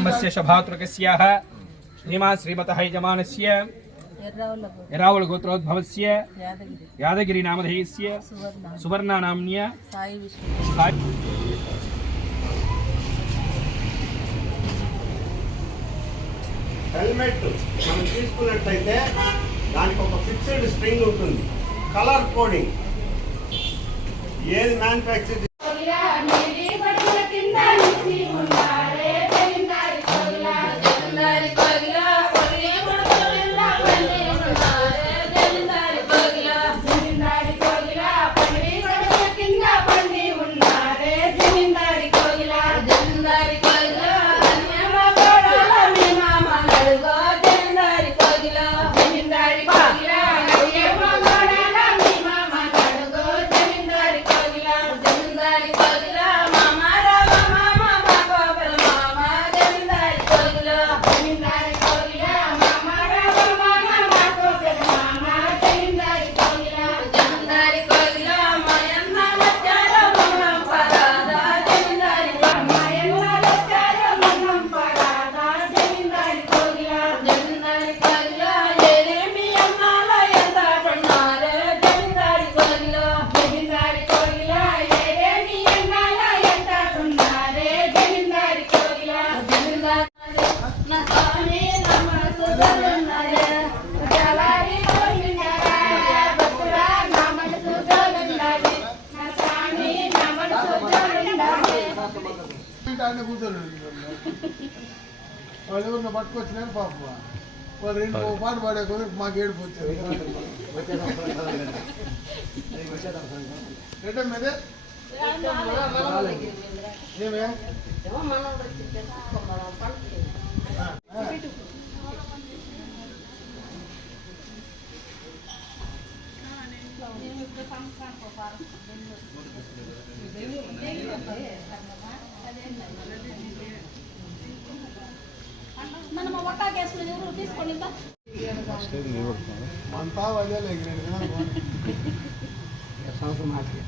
कुटुंबस्य शभातृकस्याः श्रीमान् श्रीमतः यजमानस्य एरावल गोत्रोद्भवस्य यादगिरी नामधेयस्य सुवर्णा नाम्न्य హెల్మెట్ మనం తీసుకున్నట్లయితే దానికి ఒక ఫిక్స్డ్ స్ప్రింగ్ ఉంటుంది, కలర్ కోడింగ్, ఏది మ్యానుఫ్యాక్చర్ వాళ్ళు ఎవరిని పట్టుకొచ్చినారు పాప వాళ్ళు రెండు పాట పాడే కొద్ది మాకు ఏడిపోతారు రేటే మీదే ఏమే మనం ఒక్క గ్యాస్ లో ఎవరు తీసుకోనిందా అంతా వదిలే సంవత్సరం మార్చి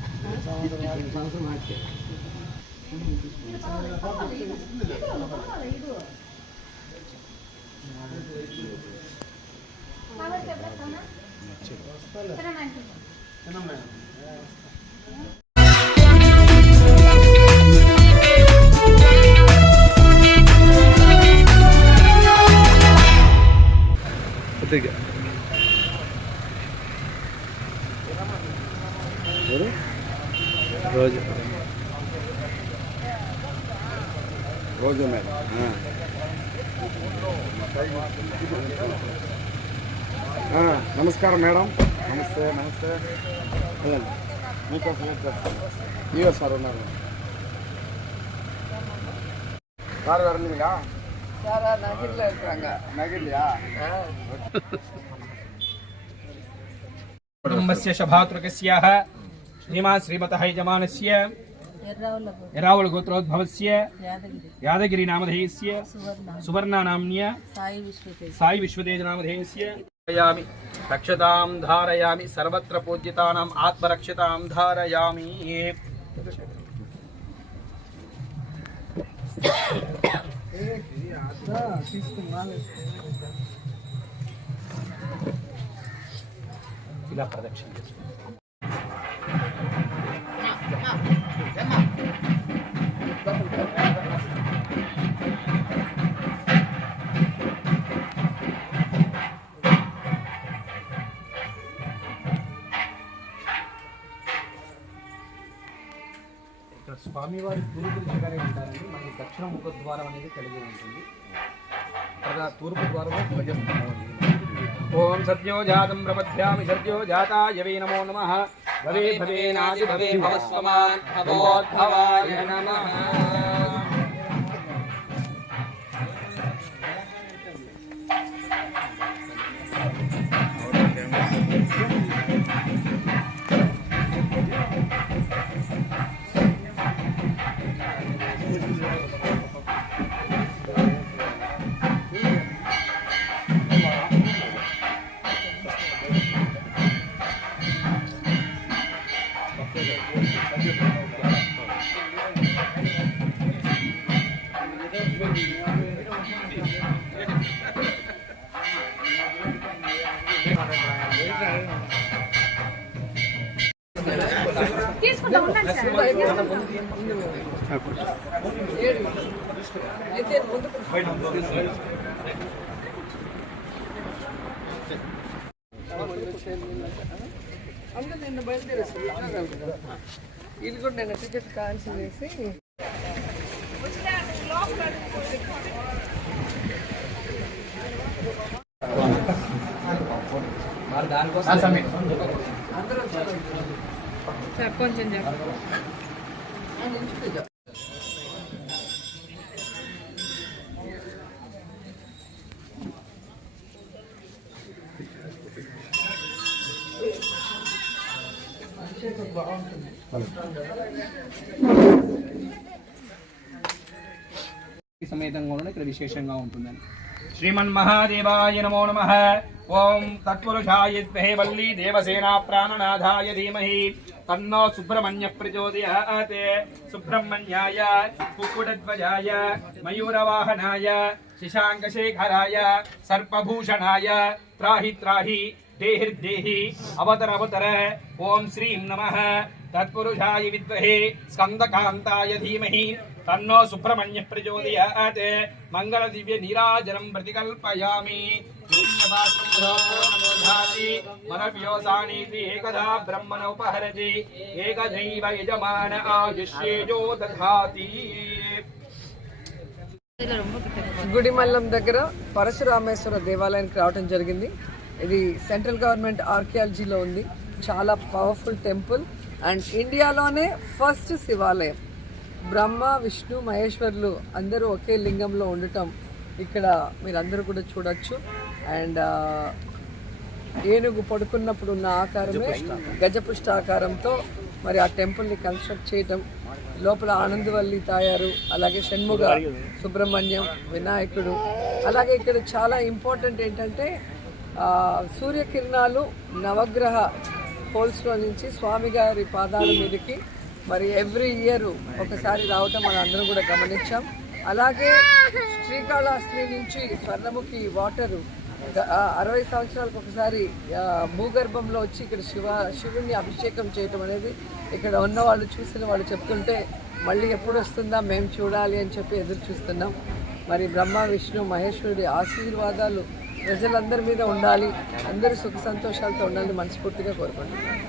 రోజు మేడం నమస్కారం మేడం. నమస్తే నమస్తే. మీకోసం ఇవో సార్ ఉన్నారు సార్ வேறு இல்லைங்களா சார் நகிரில் இருக்கிறாங்க. நகிரியா कुटुंबस्य शभातृकस्याः श्रीमान् श्रीमतः यजमानस्य एरावल गोत्रोद्भवस्य यादगिरी नामधेयस्य सुवर्णा नाम्न्य साई विश्वतेज नामधेयस्य रक्षतां धारयामि सर्वत्र पूज्यतानाम् आत्मरक्षतां धारयामि. ఇలా ప్రదక్షిణ ఇక్కడ స్వామివారి తూర్పు దిశగానే ఉంటారండి. మనకి దక్షిణ ముఖ ద్వారం అనేది కలిగి ఉంటుంది. తూర్పు ద్వారంలో ధ్వజస్తంభం ఉంది. ఓం సత్యో జాతం ప్రపద్యామి సత్యో జాతాయ వై నమో నమః. భవే భవేనాది భవే భవస్వమాన్ భవోద్భవాయ నమః. తీసుకుంటా ఉండండి సార్. అందరూ నిన్న బయలుదేరేస్తారు వీళ్ళు కూడా నేను టికెట్ క్యాన్సిల్ చేసి కొంచెం సమేతంగా ఉండడం ఇక్కడ విశేషంగా ఉంటుందని. శ్రీమన్మహాదేవాయ నమో నమః. ఓం తత్పురుషాయ విద్మహే వల్లీ దేవసేనా ప్రాణనాథాయ ధీమహి తన్నో సుబ్రహ్మణ్య ప్రచోదయాత్. సుబ్రహ్మణ్యాయ కుక్కుటధ్వజాయ మయూరవాహనాయ శశాంకశేఖరాయ సర్పభూషణాయ త్రాహి త్రాహి దేహిర్దేహి అవతర అవతర. ఓం శ్రీం నమః. తత్పురుషాయ విద్మహే స్కందకాంతాయ ధీమహి తన్నో సుబ్రహ్మణ్య ప్రచోదయాత్. మంగళ దివ్య నీరాజనం ప్రతికల్పయామి. మనవ్యోసానీతి ఏకదా బ్రహ్మణోపహరతి ఏకదైవ యజమాన ఆయుష్యేజో దధాతి. గుడిమల్లం దగ్గర పరశురామేశ్వర దేవాలయానికి రావడం జరిగింది. ఇది సెంట్రల్ గవర్నమెంట్ ఆర్కియాలజీలో ఉంది. చాలా పవర్ఫుల్ టెంపుల్ అండ్ ఇండియాలోనే ఫస్ట్ శివాలయం. బ్రహ్మ విష్ణు మహేశ్వరులు అందరూ ఒకే లింగంలో ఉండటం ఇక్కడ మీరందరూ కూడా చూడొచ్చు. అండ్ ఏనుగు పడుకున్నప్పుడు ఉన్న ఆకారమే గజపుష్ట ఆకారంతో మరి ఆ టెంపుల్ని కన్స్ట్రక్ట్ చేయటం. లోపల ఆనందవల్లి తాయారు, అలాగే షణ్ముగ సుబ్రహ్మణ్యం, వినాయకుడు. అలాగే ఇక్కడ చాలా ఇంపార్టెంట్ ఏంటంటే సూర్యకిరణాలు నవగ్రహ హోల్స్లో నుంచి స్వామిగారి పాదాల మీదకి మరి ఎవ్రీ ఇయర్ ఒకసారి రావటం మనం అందరం కూడా గమనించాం. అలాగే శ్రీకాళహస్తి నుంచి స్వర్ణముఖి వాటరు 60 సంవత్సరాలకు ఒకసారి భూగర్భంలో వచ్చి ఇక్కడ శివుని అభిషేకం చేయటం అనేది ఇక్కడ ఉన్న వాళ్ళు చూసిన వాళ్ళు చెప్తుంటే మళ్ళీ ఎప్పుడు వస్తుందా మేము చూడాలి అని చెప్పి ఎదురు చూస్తున్నాం. మరి బ్రహ్మ విష్ణు మహేశ్వరుడి ఆశీర్వాదాలు ప్రజలందరి మీద ఉండాలి, అందరూ సుఖ సంతోషాలతో ఉండాలని మనస్ఫూర్తిగా కోరుకుంటున్నాను.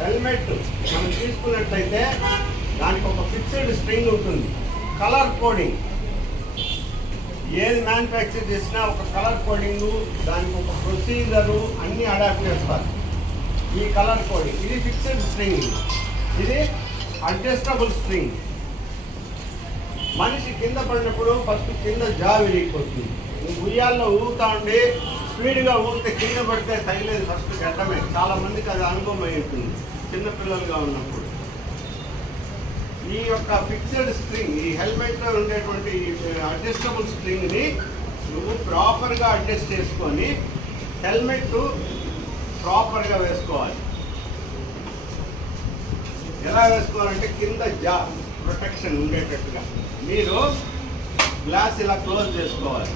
హెల్మెట్ మనం తీసుకున్నట్లయితే దానికి ఒక ఫిక్స్డ్ స్ప్రింగ్ ఉంటుంది. కలర్ కోడింగ్ ఏది మ్యానుఫ్యాక్చర్ చేసినా ఒక కలర్ కోడింగు, దానికి ఒక ప్రొసీజరు అన్నీ అడాప్ట్ చేస్తారు. ఈ కలర్ కోడింగ్ ఇది ఫిక్స్డ్ స్ప్రింగ్, ఇది అడ్జస్టబుల్ స్ప్రింగ్. మనిషి కింద పడినప్పుడు ఫస్ట్ కింద జా విరిగిపోతుంది. ఉయ్యాల్లో ఊగుతా ఉండి స్పీడ్గా ఊగితే కింద పడితే తగిలేదు ఫస్ట్ గడ్డమే. చాలా మందికి అది అనుభవం అయి ఉంటుంది చిన్నపిల్లలుగా ఉన్నప్పుడు. ఈ యొక్క ఫిక్స్డ్ స్ప్రింగ్, ఈ హెల్మెట్లో ఉండేటువంటి అడ్జస్టబుల్ స్ప్రింగ్ని నువ్వు ప్రాపర్గా అడ్జస్ట్ చేసుకొని హెల్మెట్ ప్రాపర్గా వేసుకోవాలి. ఎలా వేసుకోవాలంటే కింద జా ప్రొటెక్షన్ ఉండేటట్టుగా మీరు గ్లాస్ ఇలా క్లోజ్ చేసుకోవాలి.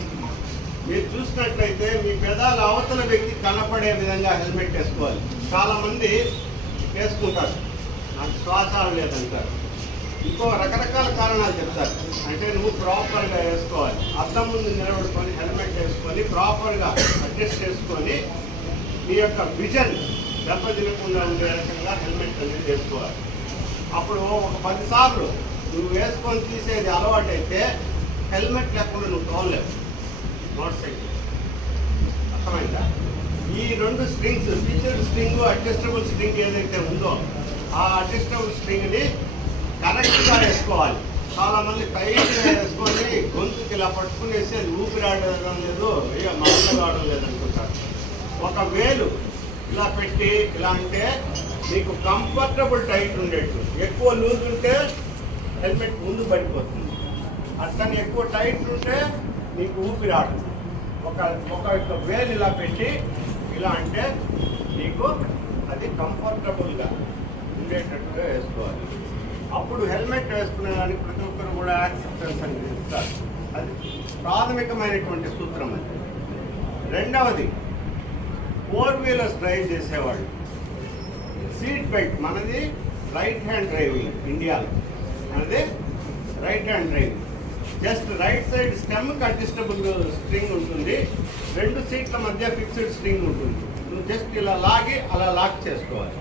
మీరు చూసినట్లయితే మీ పెదాల అవతల వ్యక్తి కనపడే విధంగా హెల్మెట్ వేసుకోవాలి. చాలామంది వేసుకుంటారు, నాకు శ్వాస లేదంటారు, ఇంకో రకరకాల కారణాలు చెప్తారు. అంటే నువ్వు ప్రాపర్గా వేసుకోవాలి. అద్దం ముందు నిలబడుకొని హెల్మెట్ వేసుకొని ప్రాపర్గా అడ్జస్ట్ చేసుకొని నీ యొక్క విజన్ దెబ్బతినకుండా ఉండే రకంగా హెల్మెట్ అనేది వేసుకోవాలి. అప్పుడు ఒక 10 సార్లు నువ్వు వేసుకొని తీసేది అలవాటైతే హెల్మెట్ లేకుండా నువ్వు తోలలేవు మోటార్ సైకిల్. అర్థమైందా? ఈ 2 strings, fixed string, adjustable string ఏదైతే ఉందో ఆ అడ్జస్టబుల్ స్ట్రింగ్ని కరెక్ట్గా వేసుకోవాలి. చాలామంది టైట్గా వేసుకొని గొంతుకి ఇలా పట్టుకునేసి అది ఊపిరాడడం లేదు, మామూలుగా కావడం లేదనుకుంటారు. ఒక వేలు ఇలా పెట్టి ఇలా అంటే మీకు కంఫర్టబుల్ టైట్ ఉండేట్టు. ఎక్కువ లూజ్ ఉంటే హెల్మెట్ ముందు పడిపోతుంది, అట్లని ఎక్కువ టైట్ ఉంటే మీకు ఊపిరాడు. ఒక వేలు ఇలా పెట్టి ఇలా అంటే మీకు అది కంఫర్టబుల్గా ఉండేటట్టుగా వేసుకోవాలి. అప్పుడు హెల్మెట్ వేసుకునే దానికి ప్రతి ఒక్కరు కూడా యాక్సెప్టెన్స్ అని ఇస్తారు. అది ప్రాథమికమైనటువంటి సూత్రం. అది రెండవది 4 వీలర్స్ డ్రైవ్ చేసేవాళ్ళు సీట్ బెల్ట్. మనది రైట్ హ్యాండ్ డ్రైవింగ్, ఇండియాలో మనది right hand driving. Just right side స్టెమ్కి అడ్జస్టబుల్ స్ట్రింగ్ ఉంటుంది, 2 సీట్ల మధ్య ఫిక్స్డ్ స్ట్రింగ్ ఉంటుంది. నువ్వు జస్ట్ ఇలా లాగి అలా లాక్ చేసుకోవాలి.